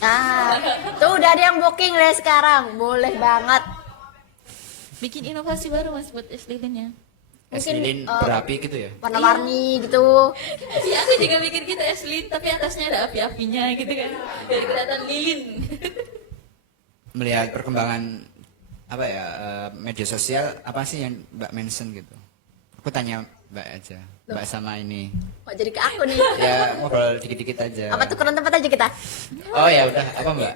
Nah, tuh udah ada yang booking deh sekarang. Boleh banget. Bikin inovasi baru mas buat es lilinnya. Es Mungkin, lilin berapi gitu ya. Warna-warni gitu. Iya aku juga bikin gitu es lilin tapi atasnya ada api-apinya gitu kan. Biar kelihatan lilin. Melihat perkembangan apa ya media sosial apa sih yang Mbak mention gitu. Aku tanya Mbak aja. Mbak sama ini. Kok jadi ke aku nih? Ya ngobrol dikit-dikit aja. Apa tukeran tempat aja kita? Oh ya udah apa Mbak?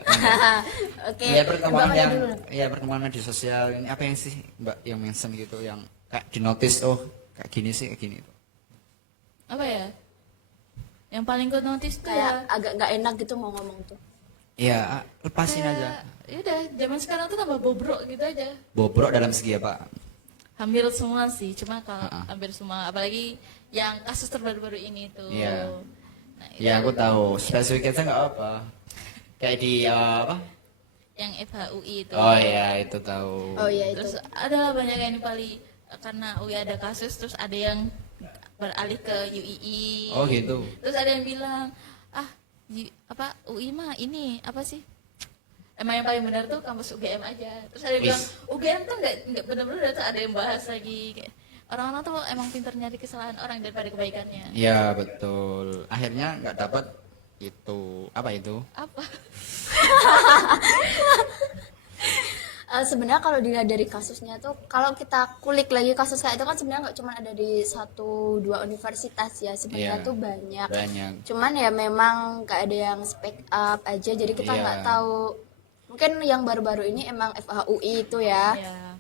Oke. Ya perkembangan Mbak yang maju dulu. ya perkembangan media sosial ini apa yang sih Mbak yang mention gitu yang kayak di notice oh kayak gini sih kayak gini. Apa ya? Yang paling ku notice tuh Kayak ya. agak nggak enak gitu mau ngomong tuh. Ya lepasin aja. Ya udah, zaman sekarang tuh tambah bobrok gitu aja. Bobrok dalam segi apa? Hampir semua sih, cuma kalau Ha-ha. hampir semua, apalagi yang kasus terbaru-baru ini tuh. Iya. Nah, itu Ya aku tahu spesifiknya nggak apa. Kayak di apa? yang FHUI itu. Oh ya itu tahu. Oh iya itu. Terus ada banyak yang paling karena UI ada kasus, terus ada yang beralih ke UII. Oh gitu. Terus ada yang bilang, apa UI mah ini apa sih? Emang yang paling benar tuh kampus UGM aja. Terus ada yang bilang UGM tuh nggak benar-benar, tuh ada yang bahas lagi kayak orang-orang tuh emang pintar nyari kesalahan orang daripada kebaikannya. Ya betul. Akhirnya nggak dapat itu apa itu? Apa? Sebenarnya kalau dilihat dari kasusnya tuh, kalau kita kulik lagi kasus kayak itu kan sebenarnya nggak cuma ada di 1-2 universitas ya, sebenarnya Iya, tuh banyak. banyak. Cuman ya memang nggak ada yang speak up aja, jadi kita Iya. nggak tahu. Mungkin yang baru-baru ini emang FHUI itu ya. Ya.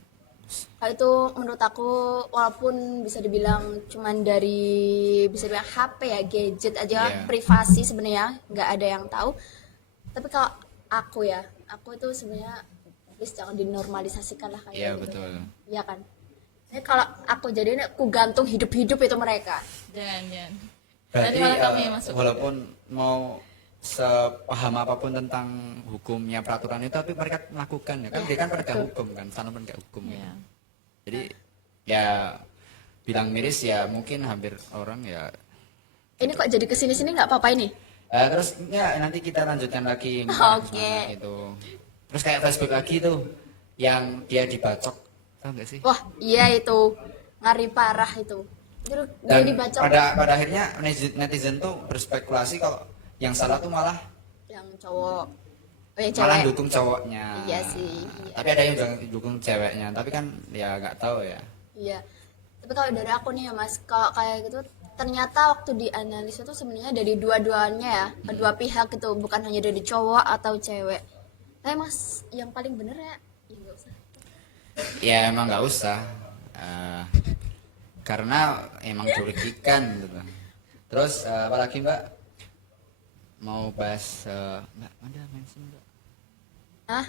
Kalau itu menurut aku walaupun bisa dibilang cuman dari bisa dibilang HP ya, gadget aja, Iya. privasi sebenarnya nggak ada yang tahu. Tapi kalau aku itu sebenarnya please jangan dinormalisasikan lah kayak Iya gitu. betul. Iya kan. Ini kalau aku jadiin aku gantung hidup-hidup itu mereka. Jangan. Berarti Nanti malah kami yang masuk. walaupun mau sepaham apapun tentang hukumnya peraturan itu tapi mereka melakukan ya kan dia kan penegak hukum kan sana penegak hukum Iya. ya. Jadi ya bilang miris ya mungkin hampir orang ya. Ini kok jadi kesini-sini nggak apa-apa ini? Terus ya nanti kita lanjutkan lagi Oke. gimana itu. Terus kayak Facebook lagi tuh yang dia dibacok tahu nggak sih? Wah iya itu ngeri parah itu. Itu dia Dan dibaca pada akhirnya netizen tuh berspekulasi kalau yang salah tuh malah yang cowok, yang malah cewek. dukung cowoknya. Iya sih, iya. Tapi ada yang jangan dukung ceweknya. Tapi kan ya nggak tahu ya. Iya. Tapi kalau dari aku nih ya Mas, kalau kayak gitu ternyata waktu dianalisa tuh sebenarnya dari dua-duanya ya, kedua pihak itu bukan hanya dari cowok atau cewek. Tapi Mas, yang paling bener ya nggak usah. Ya emang nggak usah. Karena emang dirugikan gitu. Terus apalagi Mbak mau bahas Mbak ada mention Mbak? Hah?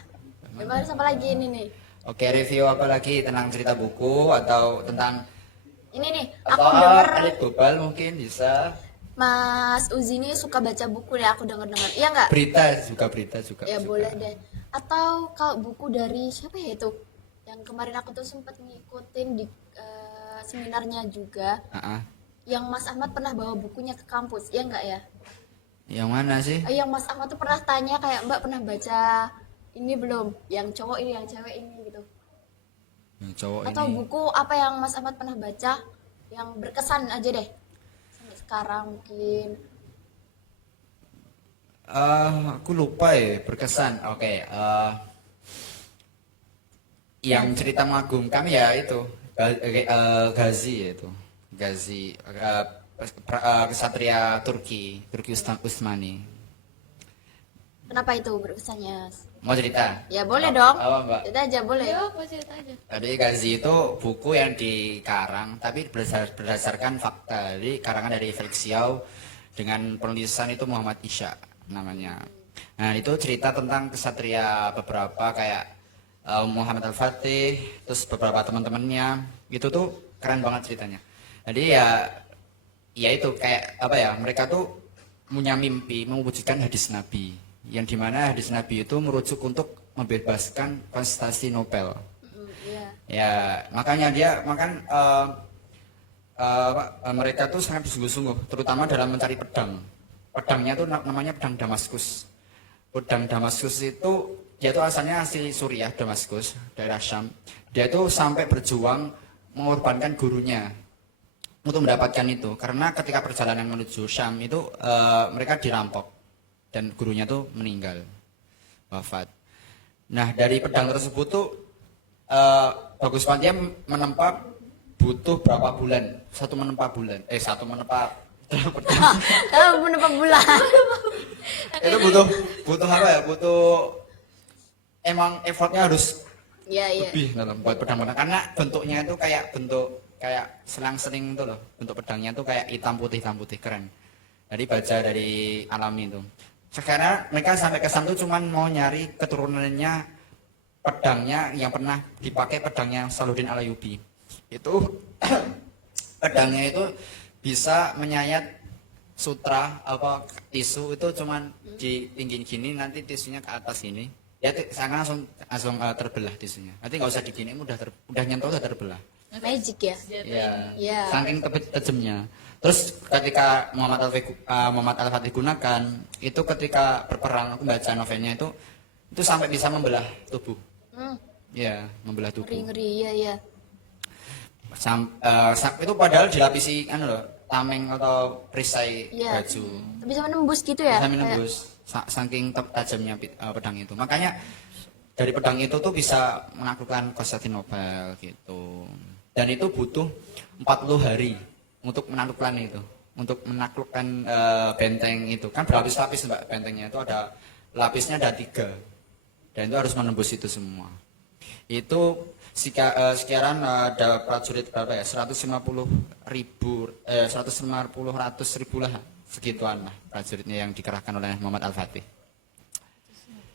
Gimana apa lagi ini nih? Oke review apa lagi tentang cerita buku atau tentang Ini nih, atau aku denger elit global mungkin bisa Mas Uzi ini suka baca buku ya, aku denger-denger. Iya nggak? berita juga Ya suka. boleh deh. Atau kalau buku dari siapa ya itu? Yang kemarin aku tuh sempat ngikutin di seminarnya juga. Ah, ah. Yang Mas Ahmad pernah bawa bukunya ke kampus, ya enggak ya? Yang mana sih? Yang Mas Ahmad tuh pernah tanya kayak Mbak pernah baca ini belum? Yang cowok ini, yang cewek ini gitu. Yang cowok Atau ini. buku apa yang Mas Ahmad pernah baca yang berkesan aja deh. Sampai sekarang mungkin. Aku lupa ya berkesan. Oke. Yang cerita mengagumkan ya itu Ghazi ya itu. Ghazi kesatria Turki Utsmani. Kenapa itu berkesannya? Mau cerita? Ya boleh dong. Apa Mbak? Kita aja boleh. Ya apa cerita aja. Jadi Ghazi itu buku yang dikarang tapi berdasarkan fakta. Jadi karangan dari Felix Yao dengan penulisan itu Muhammad Isya namanya. Nah itu cerita tentang kesatria beberapa kayak Muhammad Al-Fatih, terus beberapa teman-temannya. Itu tuh keren banget ceritanya. Jadi ya itu kayak apa ya, mereka tuh punya mimpi mewujudkan hadis Nabi. Yang dimana hadis Nabi itu merujuk untuk membebaskan konsentrasi Nobel. Iya. Ya makanya mereka tuh sangat bersungguh-sungguh, terutama dalam mencari pedang. Pedangnya tuh namanya pedang Damaskus. pedang Damaskus itu dia tuh asalnya asli Suriah, Damaskus, daerah Syam. Dia tuh sampai berjuang mengorbankan gurunya untuk mendapatkan itu, karena ketika perjalanan menuju Syam itu mereka dirampok dan gurunya tuh meninggal, wafat. Nah dari pedang tersebut tuh Bagus Pantia menempa butuh berapa bulan? Satu menempa pedang. Menepang bulan. Itu butuh apa ya? Butuh emang effortnya harus Iya, iya. lebih dalam buat pedang-pedang, karena bentuknya itu kayak selang-seling itu loh. Bentuk pedangnya itu kayak hitam putih keren. Dari baja dari alami itu. Sekarang mereka sampai ke sana tuh cuman mau nyari keturunannya pedangnya yang pernah dipakai, pedangnya Salahuddin Alayubi. Itu pedangnya itu bisa menyayat sutra apa tisu itu cuman di tinggi gini, nanti tisunya ke atas ini. Ya langsung terbelah tisunya. Nanti nggak usah digini, udah nyentuh udah terbelah. Magic ya. Ya, Iya. saking tajamnya. Terus ketika Muhammad Al-Fatih gunakan itu ketika berperang, aku baca novelnya itu sampai bisa membelah tubuh. Ya, membelah tubuh. Ngeri-ngeri, iya, iya. Itu padahal dilapisi loh, tameng atau perisai Iya. baju. Bisa menembus gitu ya? Bisa menembus saking tajamnya pedang itu. Makanya dari pedang itu tuh bisa menaklukkan Konstantinopel gitu. Dan itu butuh 40 hari untuk menaklukkan itu. Untuk menaklukkan benteng itu. Kan berlapis-lapis Mbak bentengnya itu, ada lapisnya ada 3. Dan itu harus menembus itu semua. Itu sekarang ada prajurit berapa ya? 150 lah, segituan lah prajuritnya yang dikerahkan oleh Muhammad Al-Fatih.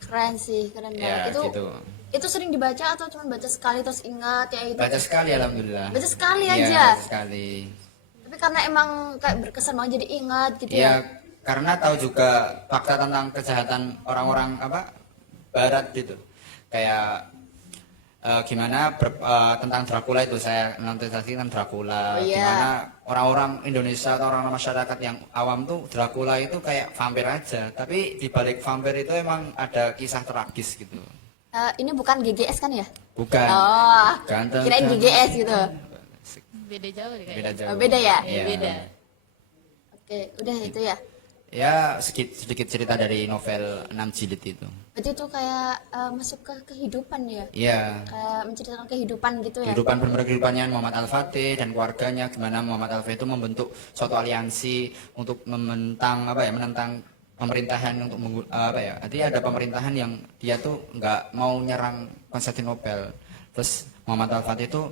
Keren sih, keren Ya, banget. gitu. Itu sering dibaca atau cuma baca sekali terus ingat ya itu? Baca sekali alhamdulillah. Baca sekali Iya, aja. baca sekali. Tapi karena emang kayak berkesan banget jadi ingat gitu ya. Iya, karena tahu juga fakta tentang kejahatan orang-orang barat gitu. Kayak tentang Dracula itu, saya nonton tadi kan Dracula. Oh, iya. Gimana orang-orang Indonesia atau orang masyarakat yang awam tuh Dracula itu kayak vampir aja, tapi di balik vampir itu emang ada kisah tragis gitu. Ini bukan GGS kan ya? Bukan. Oh, Ganteng, kirain ganteng. GGS gitu. Beda jauh deh Beda kayaknya. jauh. Oh, beda ya? Iya, beda. Oke, udah itu ya. Ya sedikit cerita dari novel 6 jilid itu. Berarti itu kayak masuk ke kehidupan ya? Iya. Menceritakan kehidupan gitu ya? Kehidupan benar kehidupannya Muhammad Al-Fatih dan keluarganya, gimana Muhammad Al-Fatih itu membentuk suatu aliansi untuk menentang pemerintahan untuk Jadi ada pemerintahan yang dia tuh nggak mau nyerang Konstantinopel. Terus Muhammad Al-Fatih itu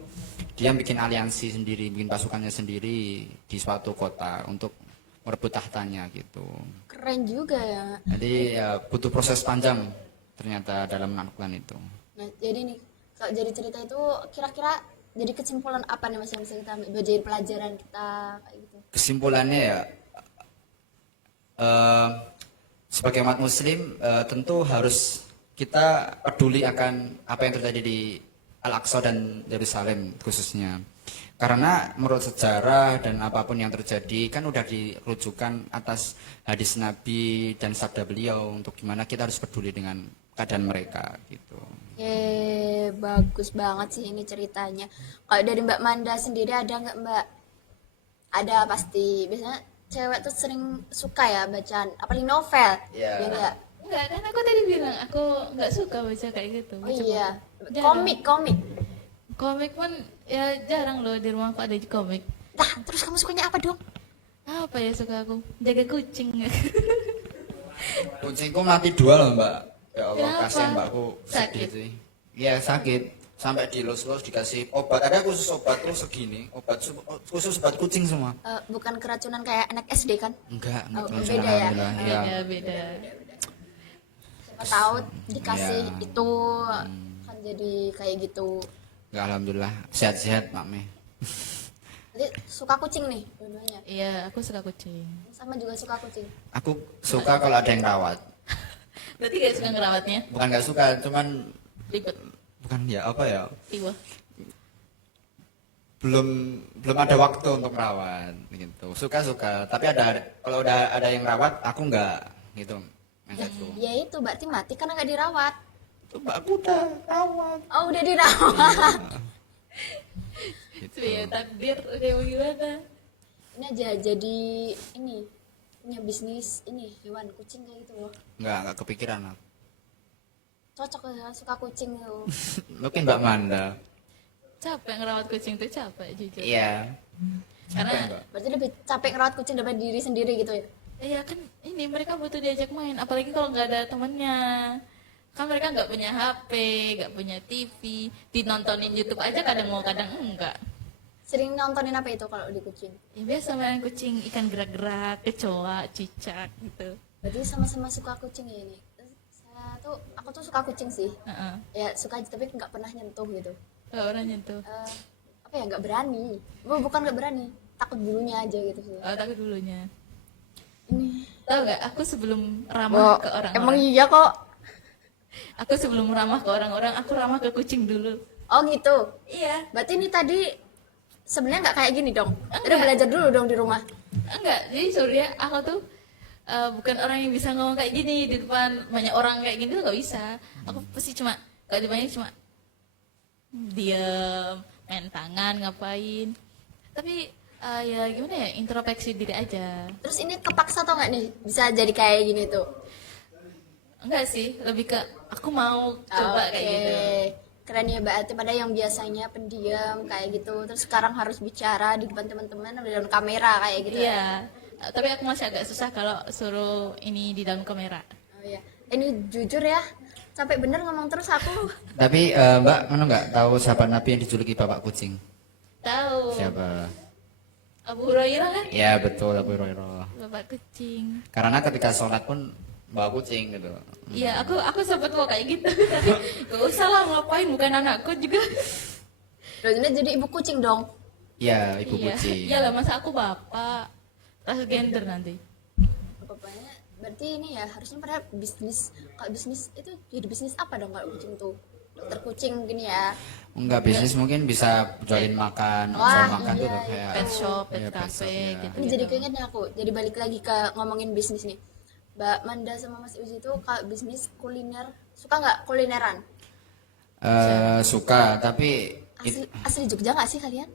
dia bikin aliansi sendiri, bikin pasukannya sendiri di suatu kota untuk merebut tahtanya gitu. Keren juga ya. Jadi ya butuh proses panjang ternyata dalam menaklukkan itu. Nah, jadi nih, kalau jadi cerita itu kira-kira jadi kesimpulan apa nih Mas yang bisa kita ambil buat jadi pelajaran kita kayak gitu? Kesimpulannya ya sebagai umat muslim tentu harus kita peduli akan apa yang terjadi di Al-Aqsa dan Yerusalem khususnya. Karena menurut sejarah dan apapun yang terjadi kan udah dirujukan atas hadis Nabi dan sabda beliau untuk gimana kita harus peduli dengan keadaan mereka gitu. Bagus banget sih ini ceritanya. Kalau dari Mbak Manda sendiri ada nggak Mbak? Ada pasti. Biasanya cewek tuh sering suka ya bacaan, apalagi novel. Iya. Ya nggak? Enggak, kan aku tadi bilang aku nggak suka baca kayak gitu. Oh Baca iya. Jarang. Komik. Komik pun ya jarang loh, di rumahku ada komik. Nah, terus kamu sukanya apa dong? Apa ya suka aku? Jaga kucing. Kucingku mati 2 loh Mbak. Ya Allah, Kenapa? kasihan Mbakku, sedih Sakit? sih. Iya sakit, sampai dilus-lus dikasih obat. Ada khusus obat tuh segini, khusus obat kucing semua. Bukan keracunan kayak anak SD kan? Enggak Oh, langsung, beda ya? alhamdulillah, iya. Beda. Siapa tahu dikasih Iya. itu kan jadi kayak gitu. Enggak, alhamdulillah sehat-sehat Mak Meh. Jadi suka kucing nih dua-duanya. Iya, aku suka kucing. Sama juga suka kucing. Aku suka kalau ada yang rawat. Berarti gak suka ngerawatnya? Bukan nggak suka, cuman Ribet. bukan ya apa ya? Iwa. Belum ada waktu untuk merawat gitu. Suka, tapi kalau udah ada yang rawat aku nggak gitu. Yang satu. Ya itu berarti mati karena nggak dirawat. Coba aku udah rawat. Oh udah dirawat. Gitu. Ya takdir udah mau gimana. Ini aja jadi ini punya bisnis ini hewan kucing kayak gitu loh. Enggak kepikiran aku. Cocok ya, suka kucing tuh. Mungkin Mbak Manda. Capek ngerawat kucing tuh capek jujur. Iya. Karena Mbak? Berarti lebih capek ngerawat kucing daripada diri sendiri gitu ya. iya kan ini mereka butuh diajak main, apalagi kalau nggak ada temennya. Kan mereka nggak punya HP, nggak punya TV, dinontonin YouTube aja kadang mau kadang enggak. Sering nontonin apa itu kalau di kucing? Ya biasa main kucing, ikan gerak-gerak, kecoa, cicak gitu. Berarti sama-sama suka kucing ya ini. Aku tuh suka kucing sih. Heeh. Ya suka aja, tapi nggak pernah nyentuh gitu. Kalau orang nyentuh. Apa ya, nggak berani. Bukan nggak berani, takut bulunya aja gitu sih. Oh, tapi dulunya. Ini Tahu nggak? Aku sebelum ramah ke emang orang-orang. iya kok. Aku sebelum ramah ke orang-orang, aku ramah ke kucing dulu. Oh gitu. Iya. Berarti ini tadi sebenarnya nggak kayak gini dong. Udah Enggak. belajar dulu dong di rumah. Enggak, jadi Surya, aku tuh bukan orang yang bisa ngomong kayak gini di depan banyak orang kayak gini tuh nggak bisa. Aku pasti cuma kalau dibanyak cuma diam, main tangan, ngapain. Tapi ya gimana ya, introspeksi diri aja. Terus ini kepaksa atau nggak nih bisa jadi kayak gini tuh? Enggak sih, lebih ke aku mau coba kayak gitu. Keren ya berarti, pada yang biasanya pendiam kayak gitu terus sekarang harus bicara di depan teman-teman di dalam kamera kayak gitu. Iya, tapi aku masih agak susah kalau suruh ini di dalam kamera. Oh iya. Ini jujur ya, sampai bener ngomong terus aku. Tapi Mbak, mana nggak tahu sahabat Nabi yang dijuluki bapak kucing? Tahu. Siapa? Abu Hurairah kan? Ya betul, Abu Hurairah. Bapak kucing. Karena ketika sholat pun bawa kucing gitu. Iya, aku sempat mau kayak gitu. Tapi gak usah lah, ngapain, bukan anakku juga. Berarti jadi ibu kucing dong. Ya, ibu Iya, kucing. iyalah masa aku bapak. Transgender nanti. Bapaknya berarti ini ya harusnya pada bisnis. Kalau bisnis itu jadi bisnis apa dong kalau kucing tuh? Dokter kucing mungkin ya. Enggak, bisnis mungkin bisa jualin makan, Wah, jual makan iya, tuh kayak Pet shop, pet Iya, pet cafe, shop, ya. gitu. Ini jadi keinget nih aku. Jadi balik lagi ke ngomongin bisnis nih. Mbak Manda sama Mas Uzi itu kalau bisnis kuliner suka nggak kulineran? Suka, tapi Asli Jogja nggak sih kalian?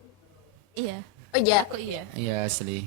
Iya, Oh iya. aku iya. iya asli.